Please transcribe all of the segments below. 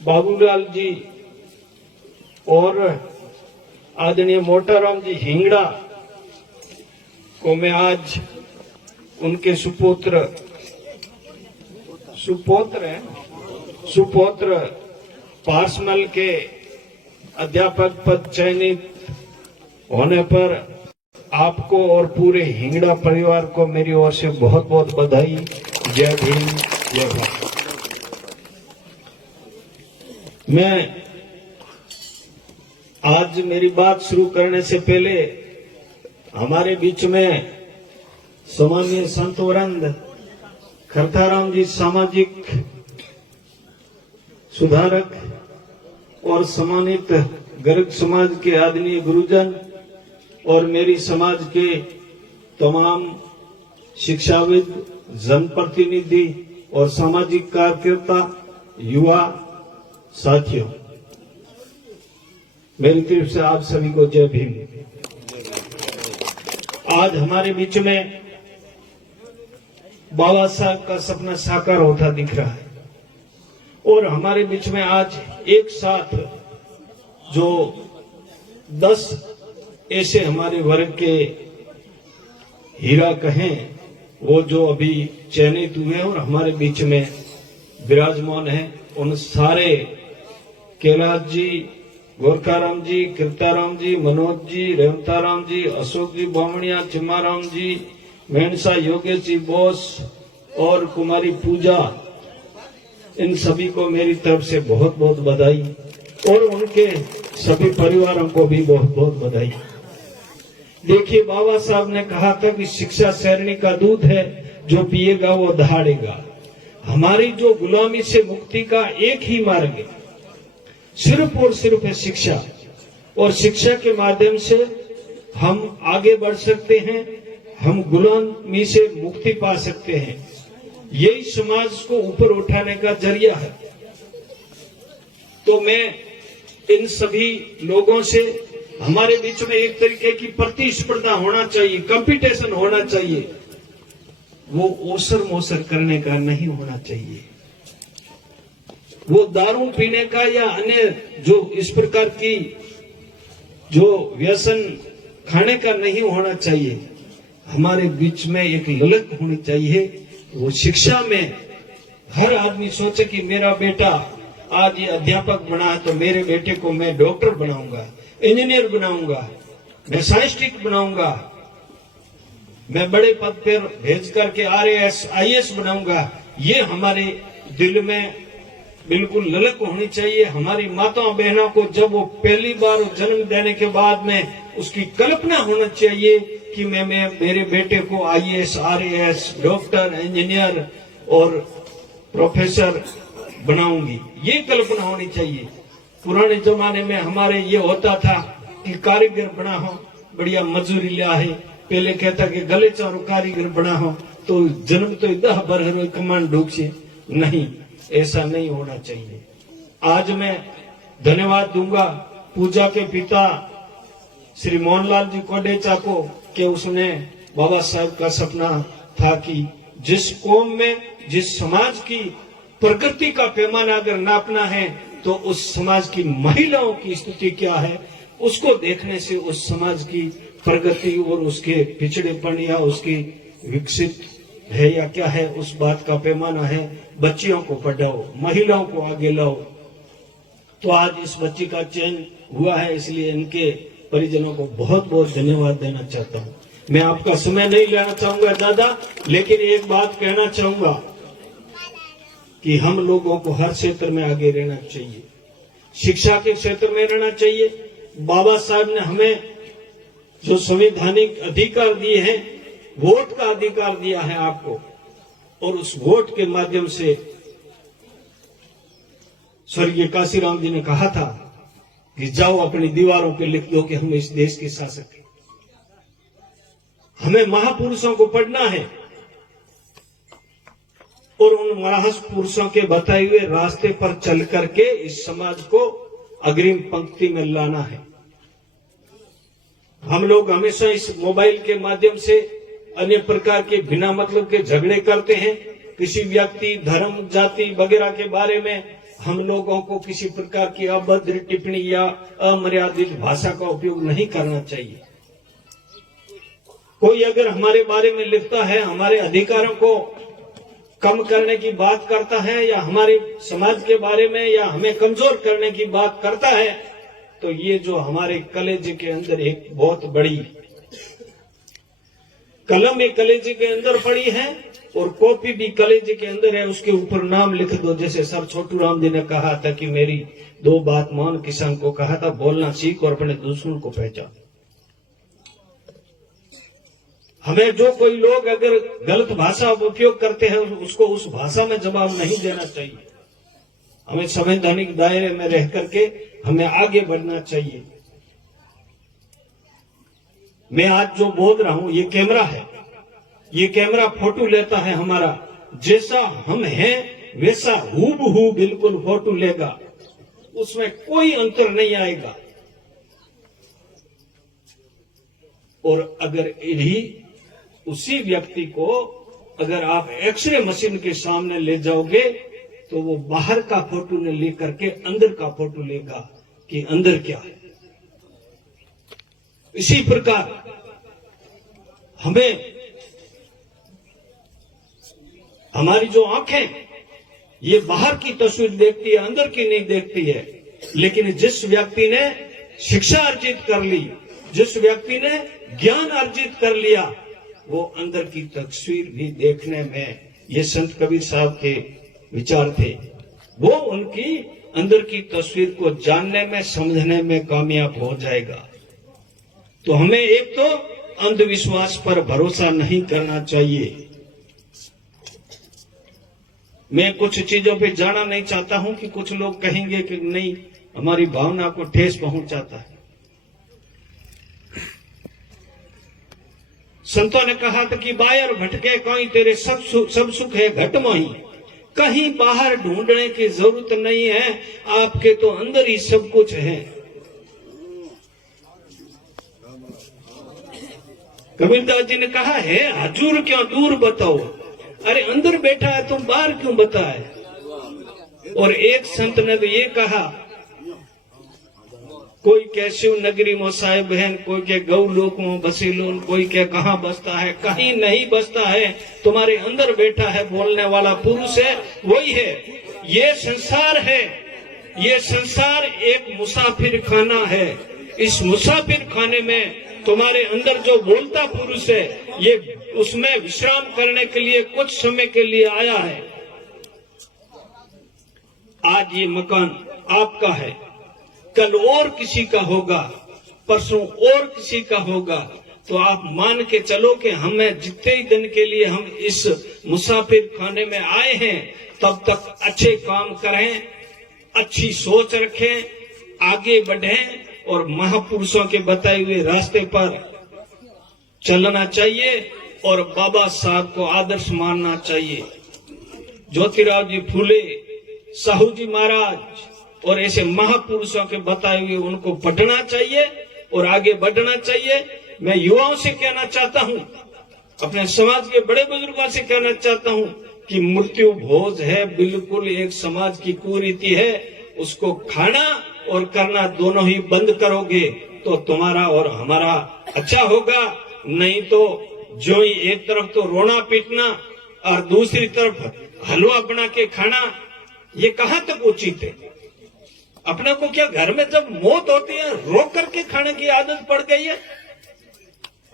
बाबूलाल जी और आदरणीय मोटाराम जी हिंगड़ा को मैं आज उनके सुपुत्र पार्समल के अध्यापक पद चयनित होने पर आपको और पूरे हिंगड़ा परिवार को मेरी ओर से बहुत बहुत बधाई। जय भीम, जय भारत। मैं आज मेरी बात शुरू करने से पहले हमारे बीच में सम्मानीय संत वृंद खरताराम जी सामाजिक सुधारक और सम्मानित गर्ग समाज के आदरणीय गुरुजन और मेरी समाज के तमाम शिक्षाविद, जनप्रतिनिधि और सामाजिक कार्यकर्ता, युवा साथियों, मेरी तरफ से आप सभी को जय भीम। आज हमारे बीच में बाबा साहब का सपना साकार होता दिख रहा है और हमारे बीच में आज एक साथ जो 10 ऐसे हमारे वर्ग के हीरा कहें वो जो अभी चयनित हुए और हमारे बीच में विराजमान है, उन सारे कैलाश जी, गोरखाराम जी, कीर्ताराम जी, मनोज जी, रेवताराम जी, अशोक जी बामणिया, चिमाराम जी, मेहनसा योगेश जी बोस और कुमारी पूजा, इन सभी को मेरी तरफ से बहुत बहुत बधाई और उनके सभी परिवारों को भी बहुत बहुत बधाई। देखिए, बाबा साहब ने कहा था कि शिक्षा शैरणी का दूध है, जो पिएगा वो दहाड़ेगा। हमारी जो गुलामी से मुक्ति का एक ही मार्ग है, सिर्फ और सिर्फ है शिक्षा, और शिक्षा के माध्यम से हम आगे बढ़ सकते हैं, हम गुलामी से मुक्ति पा सकते हैं। यही समाज को ऊपर उठाने का जरिया है। तो मैं इन सभी लोगों से, हमारे बीच में एक तरीके की प्रतिस्पर्धा होना चाहिए, कंपटीशन होना चाहिए, वो ओसर मोसर करने का नहीं होना चाहिए, वो दारू पीने का या अन्य जो इस प्रकार की जो व्यसन खाने का नहीं होना चाहिए। हमारे बीच में एक ललक होनी चाहिए, वो शिक्षा में हर आदमी सोचे कि मेरा बेटा आज ये अध्यापक बना है तो मेरे बेटे को मैं डॉक्टर बनाऊंगा, इंजीनियर बनाऊंगा, मैं साइंटिस्ट बनाऊंगा, मैं बड़े पद पर भेज करके RAS IAS बनाऊंगा। ये हमारे दिल में बिल्कुल ललक होनी चाहिए। हमारी माताओं बहनों को जब वो पहली बार जन्म देने के बाद में उसकी कल्पना होना चाहिए कि मैं मेरे बेटे को IAS RAS डॉक्टर, इंजीनियर और प्रोफेसर बनाऊंगी, ये कल्पना होनी चाहिए। पुराने जमाने में हमारे ये होता था कि कारीगर बना हो, बढ़िया मजूरी लिया है। पहले कहता कि गले चारो कारीगर बना हो तो जन्म तो 10 बर कमान डूब से नहीं, ऐसा नहीं होना चाहिए। आज मैं धन्यवाद दूंगा पूजा के पिता श्री मोहनलाल जी कोडेचा को कि उसने बाबा साहब का सपना था कि जिस कौम में, जिस समाज की प्रगति का पैमाना अगर नापना है तो उस समाज की महिलाओं की स्थिति क्या है, उसको देखने से उस समाज की प्रगति और उसके पिछड़ेपन या उसकी विकसित है या क्या है, उस बात का पैमाना है। बच्चियों को पढ़ाओ, महिलाओं को आगे लाओ। तो आज इस बच्ची का चयन हुआ है, इसलिए इनके परिजनों को बहुत बहुत धन्यवाद देना चाहता हूँ। मैं आपका समय नहीं लेना चाहूंगा ज्यादा, लेकिन एक बात कहना चाहूंगा कि हम लोगों को हर क्षेत्र में आगे रहना चाहिए, शिक्षा के क्षेत्र में रहना चाहिए। बाबा साहब ने हमें जो संवैधानिक अधिकार दिए हैं, वोट का अधिकार दिया है आपको, और उस वोट के माध्यम से स्वर्गीय काशीराम जी ने कहा था कि जाओ अपनी दीवारों पे लिख दो कि हम इस देश के शासक हैं। हमें महापुरुषों को पढ़ना है और उन महापुरुषों के बताए हुए रास्ते पर चल करके इस समाज को अग्रिम पंक्ति में लाना है। हम लोग हमेशा इस मोबाइल के माध्यम से अन्य प्रकार के बिना मतलब के झगड़े करते हैं। किसी व्यक्ति, धर्म, जाति वगैरह के बारे में हम लोगों को किसी प्रकार की अभद्र टिप्पणी या अमर्यादित भाषा का उपयोग नहीं करना चाहिए। कोई अगर हमारे बारे में लिखता है, हमारे अधिकारों को कम करने की बात करता है या हमारे समाज के बारे में या हमें कमजोर करने की बात करता है, तो ये जो हमारे कलेजे के अंदर एक बहुत बड़ी कलम एक कलेजे के अंदर पड़ी है और कॉपी भी कलेजे के अंदर है, उसके ऊपर नाम लिख दो। जैसे सर छोटू राम जी ने कहा था कि मेरी 2 बात मान, किसान को कहा था बोलना सीख और अपने दुश्मन को पहचान। हमें जो कोई लोग अगर गलत भाषा उपयोग करते हैं उसको उस भाषा में जवाब नहीं देना चाहिए। हमें संवैधानिक दायरे में रह करके हमें आगे बढ़ना चाहिए। मैं आज जो बोल रहा हूं, ये कैमरा है, ये कैमरा फोटो लेता है हमारा। जैसा हम हैं वैसा हूबहू बिल्कुल फोटो लेगा, उसमें कोई अंतर नहीं आएगा। और अगर यही उसी व्यक्ति को अगर आप एक्सरे मशीन के सामने ले जाओगे तो वो बाहर का फोटो ने लेकर के अंदर का फोटो लेगा कि अंदर क्या है। इसी प्रकार हमें हमारी जो आंखें ये बाहर की तस्वीर देखती है, अंदर की नहीं देखती है। लेकिन जिस व्यक्ति ने शिक्षा अर्जित कर ली, जिस व्यक्ति ने ज्ञान अर्जित कर लिया, वो अंदर की तस्वीर भी देखने में, ये संत कबीर साहब के विचार थे, वो उनकी अंदर की तस्वीर को जानने में, समझने में कामयाब हो जाएगा। तो हमें एक तो अंधविश्वास पर भरोसा नहीं करना चाहिए। मैं कुछ चीजों पे जाना नहीं चाहता हूं कि कुछ लोग कहेंगे कि नहीं, हमारी भावना को ठेस पहुंचाता है। संतों ने कहा था कि बाहर भटके कहीं तेरे सब सुख है घट मोही, कहीं बाहर ढूंढने की जरूरत नहीं है, आपके तो अंदर ही सब कुछ है। कबीरदास जी ने कहा है हजूर क्यों दूर बताओ, अरे अंदर बैठा है तुम बाहर क्यों बताए। और एक संत ने तो ये कहा, कोई कह शिव नगरी में साहेब बहन, कोई के गौ लोक में बसीलोन, कोई के कहाँ बसता है, कहीं नहीं बसता है, तुम्हारे अंदर बैठा है, बोलने वाला पुरुष है, वही है। ये संसार है, ये संसार एक मुसाफिर खाना है। इस मुसाफिर खाने में तुम्हारे अंदर जो बोलता पुरुष है, ये उसमें विश्राम करने के लिए कुछ समय के लिए आया है। आज ये मकान आपका है, कल और किसी का होगा, परसों और किसी का होगा। तो आप मान के चलो कि हमें जितने ही दिन के लिए हम इस मुसाफिर खाने में आए हैं, तब तक अच्छे काम करें, अच्छी सोच रखें, आगे बढ़ें और महापुरुषों के बताए हुए रास्ते पर चलना चाहिए और बाबा साहब को आदर्श मानना चाहिए। ज्योतिराव जी फूले, साहू जी महाराज और ऐसे महापुरुषों के बताए हुए उनको पढ़ना चाहिए और आगे बढ़ना चाहिए। मैं युवाओं से कहना चाहता हूं, अपने समाज के बड़े बुजुर्गों से कहना चाहता हूं कि मृत्यु भोज है, बिल्कुल एक समाज की कुरीति है। उसको खाना और करना दोनों ही बंद करोगे तो तुम्हारा और हमारा अच्छा होगा। नहीं तो जो ही एक तरफ तो रोना पीटना और दूसरी तरफ हलवा बना के खाना, ये कहां तक उचित है। अपने को क्या घर में जब मौत होती है रोक करके खाने की आदत पड़ गई है।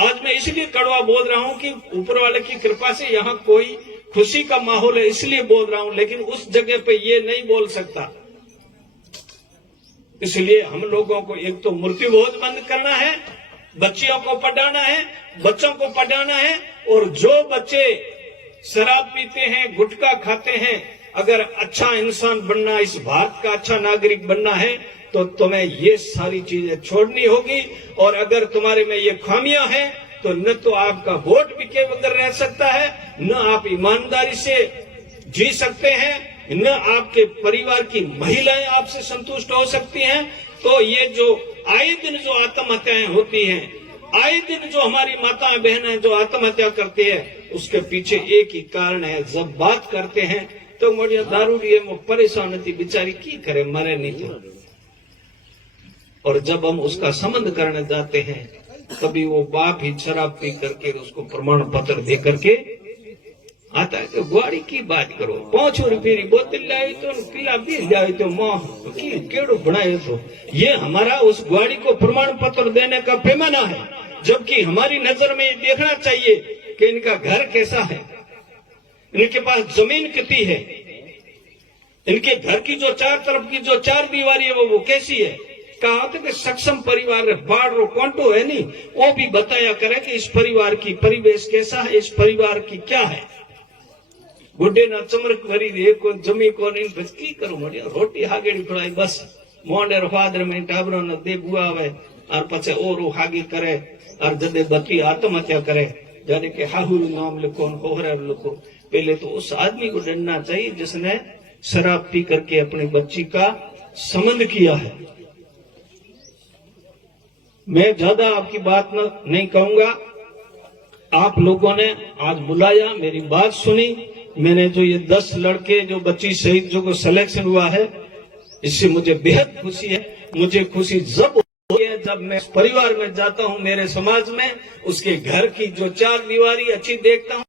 आज मैं इसलिए कड़वा बोल रहा हूं कि ऊपर वाले की कृपा से यहाँ कोई खुशी का माहौल है, इसलिए बोल रहा हूं, लेकिन उस जगह पे ये नहीं बोल सकता। इसलिए हम लोगों को एक तो मृत्यु भोज बंद करना है, बच्चियों को पढ़ाना है, बच्चों को पढ़ाना है। और जो बच्चे शराब पीते हैं, गुटखा खाते हैं, अगर अच्छा इंसान बनना, इस भारत का अच्छा नागरिक बनना है तो तुम्हें ये सारी चीजें छोड़नी होगी। और अगर तुम्हारे में ये खामियां हैं तो न तो आपका वोट बिके बगैर रह सकता है, न आप ईमानदारी से जी सकते हैं, न आपके परिवार की महिलाएं आपसे संतुष्ट हो सकती हैं। तो ये जो आए दिन जो आत्महत्याएं होती हैं, आए दिन जो हमारी माताएं बहनें जो आत्महत्या करती है, उसके पीछे एक ही कारण है। जब बात करते हैं तो मोड़िया दारूड़ी में परेशान थी बेचारी की करे मरे नहीं तो। और जब हम उसका संबंध करने जाते हैं तभी वो बाप ही शराब पी करके उसको प्रमाण पत्र दे करके आता है। तो ग्वाड़ी की बात करो 5 रुपये की बोतल लाई तो पिला भी लाई तो माँ केड़ो बनाए तो ये हमारा उस ग्वाड़ी को प्रमाण पत्र देने का पैमाना है। जबकि हमारी नजर में ये देखना चाहिए कि इनका घर कैसा है, इनके पास जमीन कितनी है, इनके घर की जो चार तरफ की जो चार दीवारी है वो कैसी है। कहा था कि सक्षम परिवार है, बाढ़ रो कौंटो है नहीं, वो भी बताया करे कि इस परिवार की परिवेश कैसा है, इस परिवार की क्या है। गुड्डे ना चमरक भरी रे को जमी को नहीं बस की करो मड़िया रोटी हागेड़ी खड़ाई बस मोंडर फादर में टाबरो न दे बुआ आवे और पछे ओरो हागी करे और जदे बती आत्महत्या करे जाने के हाहुल नाम लिखो होहरा लिखो। पहले तो उस आदमी को डरना चाहिए जिसने शराब पी करके अपनी बच्ची का संबंध किया है। मैं ज्यादा आपकी बात नहीं कहूंगा। आप लोगों ने आज बुलाया, मेरी बात सुनी, मैंने जो ये 10 लड़के जो बच्ची शहीद जो को सिलेक्शन हुआ है इससे मुझे बेहद खुशी है। मुझे खुशी जब होती है जब मैं परिवार में जाता हूँ, मेरे समाज में उसके घर की जो चार दीवारी अच्छी देखता हूँ।